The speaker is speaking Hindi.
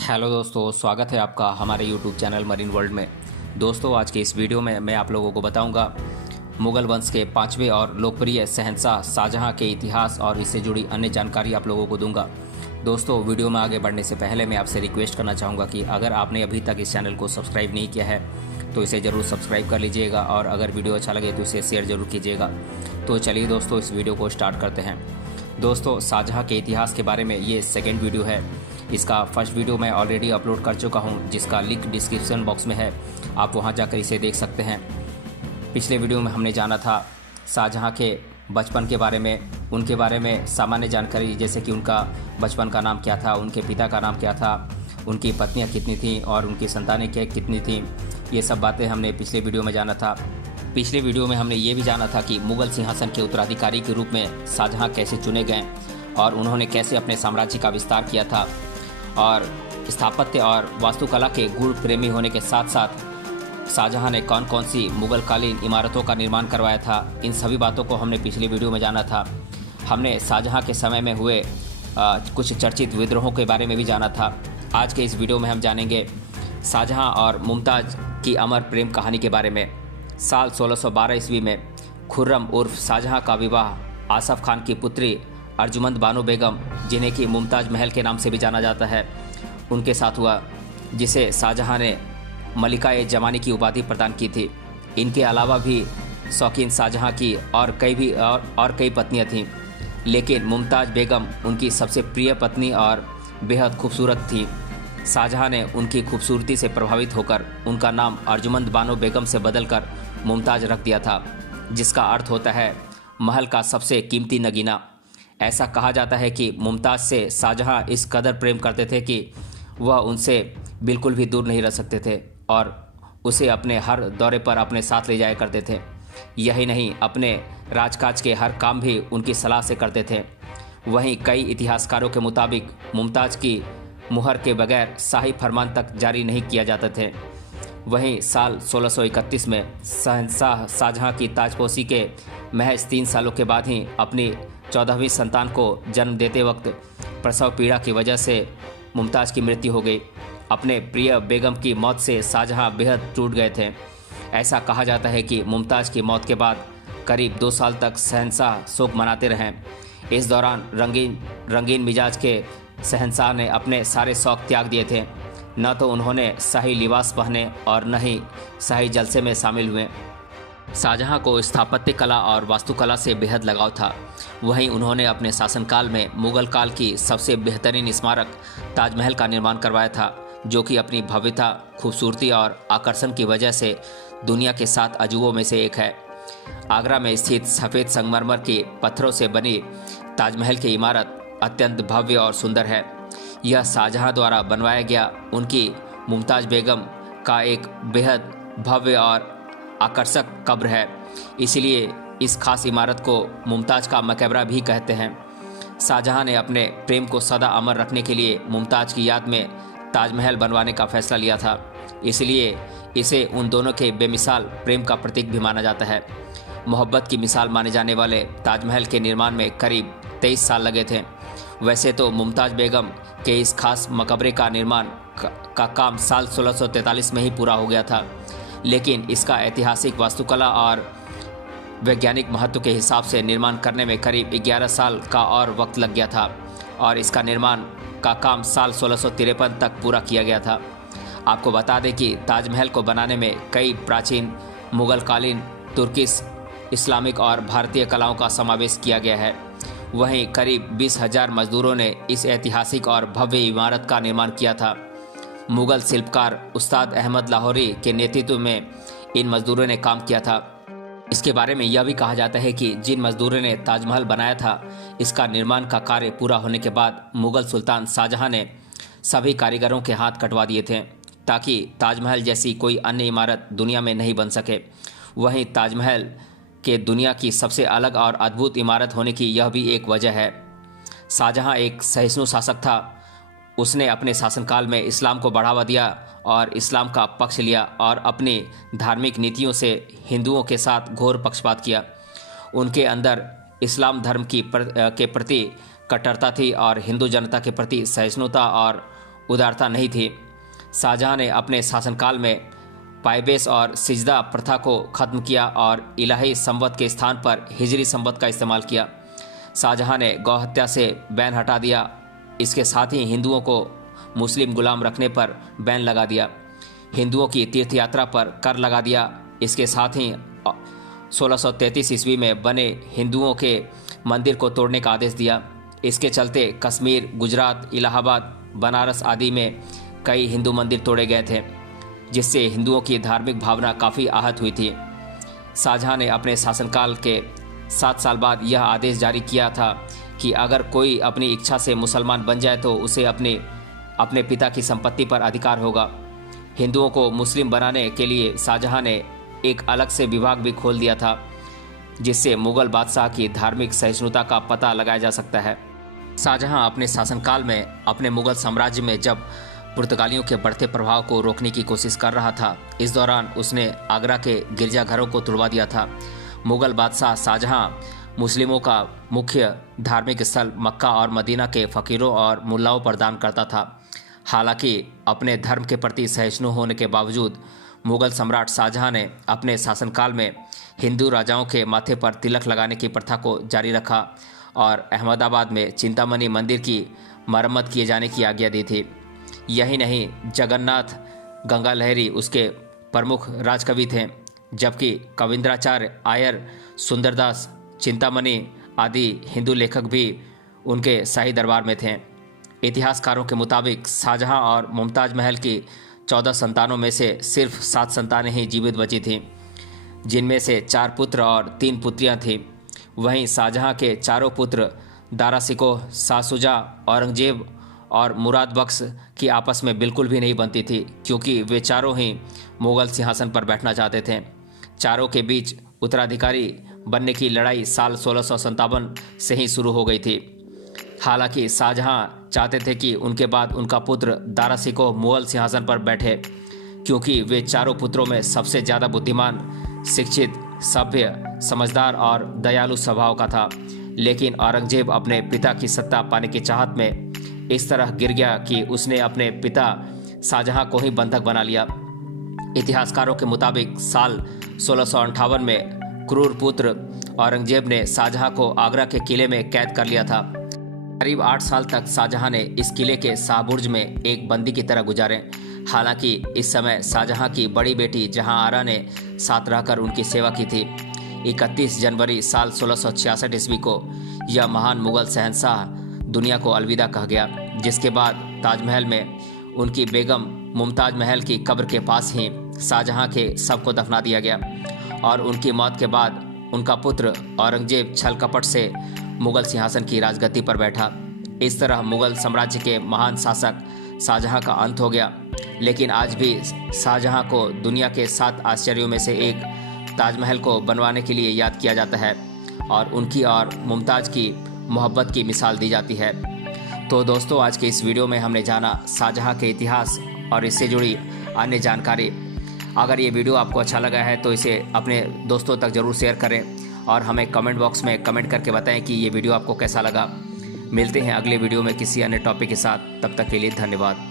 हेलो दोस्तों, स्वागत है आपका हमारे यूट्यूब चैनल मरीन वर्ल्ड में। दोस्तों, आज के इस वीडियो में मैं आप लोगों को बताऊंगा मुगल वंश के 5वें और लोकप्रिय शहंशाह शाहजहां के इतिहास और इससे जुड़ी अन्य जानकारी आप लोगों को दूंगा। दोस्तों, वीडियो में आगे बढ़ने से पहले मैं आपसे रिक्वेस्ट करना चाहूँगा कि अगर आपने अभी तक इस चैनल को सब्सक्राइब नहीं किया है तो इसे ज़रूर सब्सक्राइब कर लीजिएगा और अगर वीडियो अच्छा लगे तो इसे शेयर ज़रूर कीजिएगा। तो चलिए दोस्तों, इस वीडियो को स्टार्ट करते हैं। दोस्तों, शाहजहां के इतिहास के बारे में ये सेकेंड वीडियो है। इसका फर्स्ट वीडियो मैं ऑलरेडी अपलोड कर चुका हूं, जिसका लिंक डिस्क्रिप्शन बॉक्स में है, आप वहां जाकर इसे देख सकते हैं। पिछले वीडियो में हमने जाना था शाहजहां के बचपन के बारे में, उनके बारे में सामान्य जानकारी, जैसे कि उनका बचपन का नाम क्या था, उनके पिता का नाम क्या था, उनकी पत्नियां कितनी थीं और उनकी संतानें कितनी थीं। ये सब बातें हमने पिछले वीडियो में जाना था। पिछले वीडियो में हमने ये भी जाना था कि मुगल सिंहासन के उत्तराधिकारी के रूप में शाहजहां कैसे चुने गए और उन्होंने कैसे अपने साम्राज्य का विस्तार किया था, और स्थापत्य और वास्तुकला के गुण प्रेमी होने के साथ साथ शाहजहां ने कौन कौन सी मुगलकालीन इमारतों का निर्माण करवाया था, इन सभी बातों को हमने पिछले वीडियो में जाना था। हमने शाहजहां के समय में हुए कुछ चर्चित विद्रोहों के बारे में भी जाना था। आज के इस वीडियो में हम जानेंगे शाहजहां और मुमताज़ की अमर प्रेम कहानी के बारे में। साल 1612 ईस्वी में खुर्रम उर्फ शाहजहां का विवाह आसफ खान की पुत्री अर्जुमंद बानो बेगम, जिन्हें कि मुमताज़ महल के नाम से भी जाना जाता है, उनके साथ हुआ, जिसे शाहजहां ने मलिका-ए जमानी की उपाधि प्रदान की थी। इनके अलावा भी शौकीन शाहजहां की और कई पत्नियां थीं, लेकिन मुमताज़ बेगम उनकी सबसे प्रिय पत्नी और बेहद खूबसूरत थी। शाहजहां ने उनकी खूबसूरती से प्रभावित होकर उनका नाम अर्जुमंद बानो बेगम से बदलकर मुमताज़ रख दिया था, जिसका अर्थ होता है महल का सबसे कीमती नगीना। ऐसा कहा जाता है कि मुमताज़ से शाहजहां इस कदर प्रेम करते थे कि वह उनसे बिल्कुल भी दूर नहीं रह सकते थे और उसे अपने हर दौरे पर अपने साथ ले जाया करते थे। यही नहीं, अपने राजकाज के हर काम भी उनकी सलाह से करते थे। वहीं कई इतिहासकारों के मुताबिक मुमताज़ की मुहर के बगैर शाही फरमान तक जारी नहीं किया जाते थे। वहीं साल 1631 में शहंशाह शाहजहां की ताजपोशी के महज 3 सालों के बाद ही अपनी 14वीं संतान को जन्म देते वक्त प्रसव पीड़ा की वजह से मुमताज़ की मृत्यु हो गई। अपने प्रिय बेगम की मौत से शाहजहां बेहद टूट गए थे। ऐसा कहा जाता है कि मुमताज़ की मौत के बाद करीब 2 साल तक शहंशाह शोक मनाते रहे। इस दौरान रंगीन मिजाज के शहंशाह ने अपने सारे शौक त्याग दिए थे। न तो उन्होंने शाही लिबास पहने और न ही शाही जलसे में शामिल हुए। शाहजहां को स्थापत्य कला और वास्तुकला से बेहद लगाव था। वहीं उन्होंने अपने शासनकाल में मुगल काल की सबसे बेहतरीन स्मारक ताजमहल का निर्माण करवाया था, जो कि अपनी भव्यता, खूबसूरती और आकर्षण की वजह से दुनिया के 7 अजूबों में से एक है। आगरा में स्थित सफ़ेद संगमरमर के पत्थरों से बनी ताजमहल की इमारत अत्यंत भव्य और सुंदर है। यह शाहजहां द्वारा बनवाया गया उनकी मुमताज़ बेगम का एक बेहद भव्य और आकर्षक कब्र है, इसलिए इस खास इमारत को मुमताज़ का मकबरा भी कहते हैं। शाहजहां ने अपने प्रेम को सदा अमर रखने के लिए मुमताज़ की याद में ताजमहल बनवाने का फैसला लिया था, इसलिए इसे उन दोनों के बेमिसाल प्रेम का प्रतीक भी माना जाता है। मोहब्बत की मिसाल माने जाने वाले ताजमहल के निर्माण में करीब 23 साल लगे थे। वैसे तो मुमताज़ बेगम के इस खास मकबरे का निर्माण का काम साल 1643 में ही पूरा हो गया था, लेकिन इसका ऐतिहासिक, वास्तुकला और वैज्ञानिक महत्व के हिसाब से निर्माण करने में करीब 11 साल का और वक्त लग गया था और इसका निर्माण का काम साल 1653 तक पूरा किया गया था। आपको बता दें कि ताजमहल को बनाने में कई प्राचीन मुगलकालीन, तुर्किश, इस्लामिक और भारतीय कलाओं का समावेश किया गया है। वहीं करीब 20,000 मजदूरों ने इस ऐतिहासिक और भव्य इमारत का निर्माण किया था। मुगल शिल्पकार उस्ताद अहमद लाहौरी के नेतृत्व में इन मजदूरों ने काम किया था। इसके बारे में यह भी कहा जाता है कि जिन मजदूरों ने ताजमहल बनाया था, इसका निर्माण का कार्य पूरा होने के बाद मुगल सुल्तान शाहजहां ने सभी कारीगरों के हाथ कटवा दिए थे, ताकि ताजमहल जैसी कोई अन्य इमारत दुनिया में नहीं बन सके। वहीं ताजमहल के दुनिया की सबसे अलग और अद्भुत इमारत होने की यह भी एक वजह है। शाहजहां एक सहिष्णु शासक था। उसने अपने शासनकाल में इस्लाम को बढ़ावा दिया और इस्लाम का पक्ष लिया और अपनी धार्मिक नीतियों से हिंदुओं के साथ घोर पक्षपात किया। उनके अंदर इस्लाम धर्म के प्रति कट्टरता थी और हिंदू जनता के प्रति सहिष्णुता और उदारता नहीं थी। शाहजहां ने अपने शासनकाल में पायबेस और सिजदा प्रथा को ख़त्म किया और इलाही संवत के स्थान पर हिजरी संवत का इस्तेमाल किया। शाहजहां ने गौहत्या से बैन हटा दिया। इसके साथ ही हिंदुओं को मुस्लिम गुलाम रखने पर बैन लगा दिया। हिंदुओं की तीर्थ यात्रा पर कर लगा दिया। इसके साथ ही 1633 ईस्वी में बने हिंदुओं के मंदिर को तोड़ने का आदेश दिया। इसके चलते कश्मीर, गुजरात, इलाहाबाद, बनारस आदि में कई हिंदू मंदिर तोड़े गए थे, जिससे हिंदुओं की धार्मिक भावना काफ़ी आहत हुई थी। शाहजहां ने अपने शासनकाल के 7 साल बाद यह आदेश जारी किया था कि अगर कोई अपनी इच्छा से मुसलमान बन जाए तो उसे अपने पिता की संपत्ति पर अधिकार होगा। हिंदुओं को मुस्लिम बनाने के लिए शाहजहां ने एक अलग से विभाग भी खोल दिया था, जिससे मुगल बादशाह की धार्मिक सहिष्णुता का पता लगाया जा सकता है। शाहजहां अपने शासनकाल में अपने मुगल साम्राज्य में जब पुर्तगालियों के बढ़ते प्रभाव को रोकने की कोशिश कर रहा था, इस दौरान उसने आगरा के गिरजाघरों को तुड़वा दिया था। मुगल बादशाह शाहजहां मुस्लिमों का मुख्य धार्मिक स्थल मक्का और मदीना के फ़कीरों और मुल्लाओं पर दान करता था। हालांकि अपने धर्म के प्रति सहिष्णु होने के बावजूद मुगल सम्राट शाहजहां ने अपने शासनकाल में हिंदू राजाओं के माथे पर तिलक लगाने की प्रथा को जारी रखा और अहमदाबाद में चिंतामणि मंदिर की मरम्मत किए जाने की आज्ञा दी थी। यही नहीं, जगन्नाथ गंगा लहरी उसके प्रमुख राजकवि थे, जबकि कविंद्राचार्य, आयर, सुंदरदास, चिंतामणि आदि हिंदू लेखक भी उनके शाही दरबार में थे। इतिहासकारों के मुताबिक शाहजहां और मुमताज महल की 14 संतानों में से सिर्फ 7 संतानें ही जीवित बची थीं, जिनमें से 4 पुत्र और 3 पुत्रियां थीं। वहीं शाहजहां के चारों पुत्र दारासिकोह, शाहसुजा, औरंगजेब और मुराद बख्श की आपस में बिल्कुल भी नहीं बनती थी, क्योंकि वे चारों ही मुगल सिंहासन पर बैठना चाहते थे। चारों के बीच उत्तराधिकारी बनने की लड़ाई साल 1657 से ही शुरू हो गई थी। हालांकि शाहजहां चाहते थे कि उनके बाद उनका पुत्र दारासिकोह मुगल सिंहासन पर बैठे, क्योंकि वे चारों पुत्रों में सबसे ज़्यादा बुद्धिमान, शिक्षित, सभ्य, समझदार और दयालु स्वभाव का था। लेकिन औरंगजेब अपने पिता की सत्ता पाने की चाहत में इस तरह गिर गया कि उसने अपने पिता शाहजहां को ही बंधक बना लिया। इतिहासकारों के मुताबिक साल 1658 में क्रूर पुत्र औरंगजेब ने शाहजहां को आगरा के किले में कैद कर लिया था। करीब 8 साल तक शाहजहां ने इस किले के शाहबुर्ज में एक बंदी की तरह गुजारे। हालांकि इस समय शाहजहां की बड़ी बेटी जहांआरा ने साथ रहकर उनकी सेवा की थी। 31 जनवरी साल 1666 ईस्वी को यह महान मुगल शहंशाह दुनिया को अलविदा कह गया, जिसके बाद ताजमहल में उनकी बेगम मुमताज महल की कब्र के पास ही शाहजहां के शव को दफना दिया गया और उनकी मौत के बाद उनका पुत्र औरंगजेब छल कपट से मुगल सिंहासन की राजगद्दी पर बैठा। इस तरह मुगल साम्राज्य के महान शासक शाहजहां का अंत हो गया। लेकिन आज भी शाहजहां को दुनिया के 7 आश्चर्यों में से एक ताजमहल को बनवाने के लिए याद किया जाता है और उनकी और मुमताज़ की मोहब्बत की मिसाल दी जाती है। तो दोस्तों, आज के इस वीडियो में हमने जाना शाहजहां के इतिहास और इससे जुड़ी अन्य जानकारी। अगर ये वीडियो आपको अच्छा लगा है तो इसे अपने दोस्तों तक ज़रूर शेयर करें और हमें कमेंट बॉक्स में कमेंट करके बताएं कि ये वीडियो आपको कैसा लगा। मिलते हैं अगले वीडियो में किसी अन्य टॉपिक के साथ। तब तक के लिए धन्यवाद।